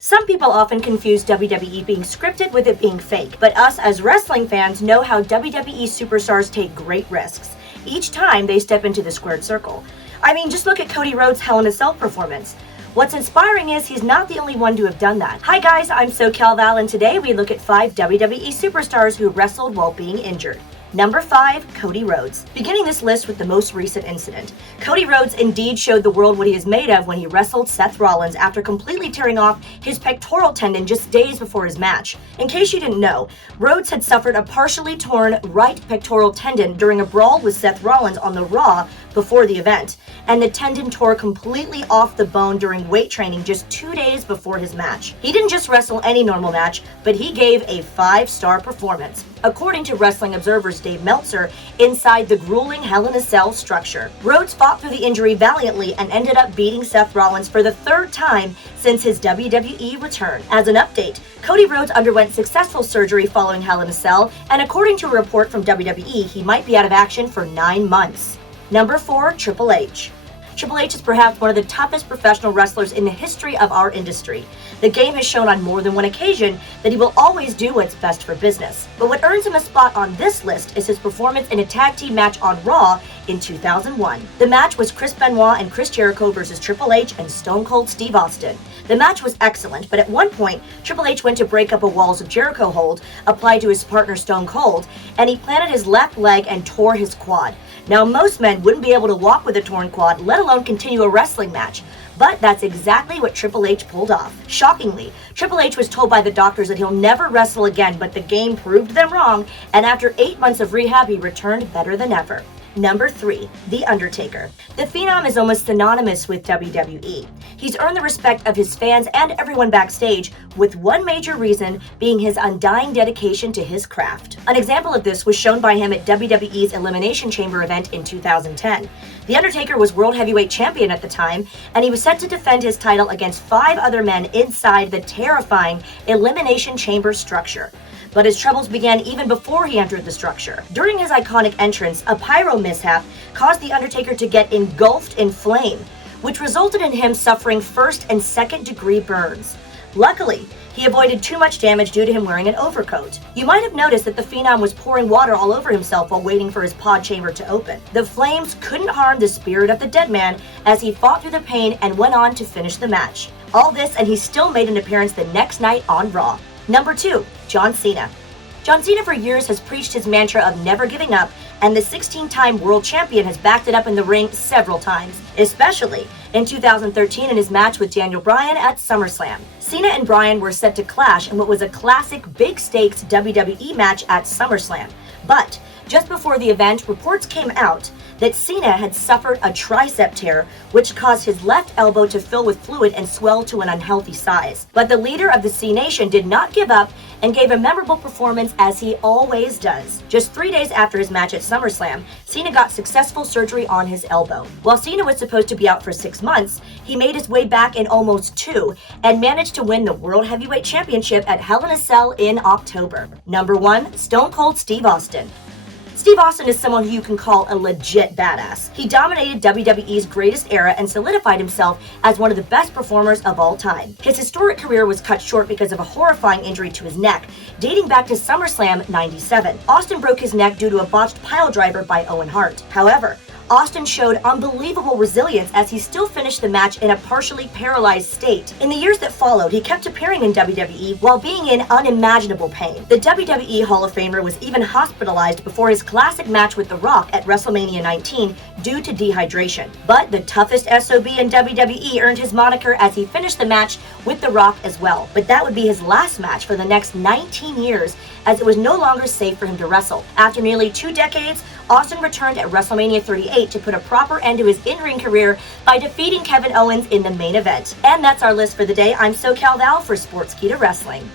Some people often confuse WWE being scripted with it being fake, but us as wrestling fans know how WWE superstars take great risks each time they step into the squared circle. I mean, just look at Cody Rhodes' Hell in a Cell performance. What's inspiring is he's not the only one to have done that. Hi guys, I'm Val, and today we look at 5 WWE superstars who wrestled while being injured. Number 5, Cody Rhodes. Beginning this list with the most recent incident. Cody Rhodes indeed showed the world what he is made of when he wrestled Seth Rollins after completely tearing off his pectoral tendon just days before his match. In case you didn't know, Rhodes had suffered a partially torn right pectoral tendon during a brawl with Seth Rollins on the Raw before the event, and the tendon tore completely off the bone during weight training just 2 days before his match. He didn't just wrestle any normal match, but he gave a 5-star performance, according to Wrestling Observer's Dave Meltzer, inside the grueling Hell in a Cell structure. Rhodes fought through the injury valiantly and ended up beating Seth Rollins for the 3rd time since his WWE return. As an update, Cody Rhodes underwent successful surgery following Hell in a Cell, and according to a report from WWE, he might be out of action for 9 months. Number 4, Triple H. Triple H is perhaps one of the toughest professional wrestlers in the history of our industry. The game has shown on more than one occasion that he will always do what's best for business. But what earns him a spot on this list is his performance in a tag team match on Raw in 2001. The match was Chris Benoit and Chris Jericho versus Triple H and Stone Cold Steve Austin. The match was excellent, but at one point, Triple H went to break up a Walls of Jericho hold applied to his partner Stone Cold, and he planted his left leg and tore his quad. Now, most men wouldn't be able to walk with a torn quad, let alone continue a wrestling match. But that's exactly what Triple H pulled off. Shockingly, Triple H was told by the doctors that he'll never wrestle again, but the game proved them wrong, and after 8 months of rehab, he returned better than ever. Number 3, The Undertaker. The Phenom is almost synonymous with WWE. He's earned the respect of his fans and everyone backstage, with one major reason being his undying dedication to his craft. An example of this was shown by him at WWE's Elimination Chamber event in 2010. The Undertaker was World Heavyweight Champion at the time, and he was set to defend his title against 5 other men inside the terrifying Elimination Chamber structure. But his troubles began even before he entered the structure. During his iconic entrance, a pyro mishap caused The Undertaker to get engulfed in flame, which resulted in him suffering 1st and 2nd degree burns. Luckily, he avoided too much damage due to him wearing an overcoat. You might have noticed that the Phenom was pouring water all over himself while waiting for his pod chamber to open. The flames couldn't harm the spirit of the dead man as he fought through the pain and went on to finish the match. All this, and he still made an appearance the next night on Raw. Number 2, John Cena. John Cena for years has preached his mantra of never giving up, and the 16-time world champion has backed it up in the ring several times, especially in 2013 in his match with Daniel Bryan at SummerSlam. Cena and Bryan were set to clash in what was a classic big-stakes WWE match at SummerSlam. But just before the event, reports came out that Cena had suffered a tricep tear, which caused his left elbow to fill with fluid and swell to an unhealthy size. But the leader of the C Nation did not give up and gave a memorable performance as he always does. Just 3 days after his match at SummerSlam, Cena got successful surgery on his elbow. While Cena was supposed to be out for 6 months, he made his way back in almost 2 and managed to win the World Heavyweight Championship at Hell in a Cell in October. Number 1, Stone Cold Steve Austin. Steve Austin is someone who you can call a legit badass. He dominated WWE's greatest era and solidified himself as one of the best performers of all time. His historic career was cut short because of a horrifying injury to his neck, dating back to SummerSlam '97. Austin broke his neck due to a botched piledriver by Owen Hart. However, Austin showed unbelievable resilience as he still finished the match in a partially paralyzed state. In the years that followed, he kept appearing in WWE while being in unimaginable pain. The WWE Hall of Famer was even hospitalized before his classic match with The Rock at WrestleMania 19 due to dehydration. But the toughest SOB in WWE earned his moniker as he finished the match with The Rock as well. But that would be his last match for the next 19 years, as it was no longer safe for him to wrestle. After nearly 2 decades, Austin returned at WrestleMania 38 to put a proper end to his in-ring career by defeating Kevin Owens in the main event. And that's our list for the day. I'm Val for Sportskeeda Wrestling.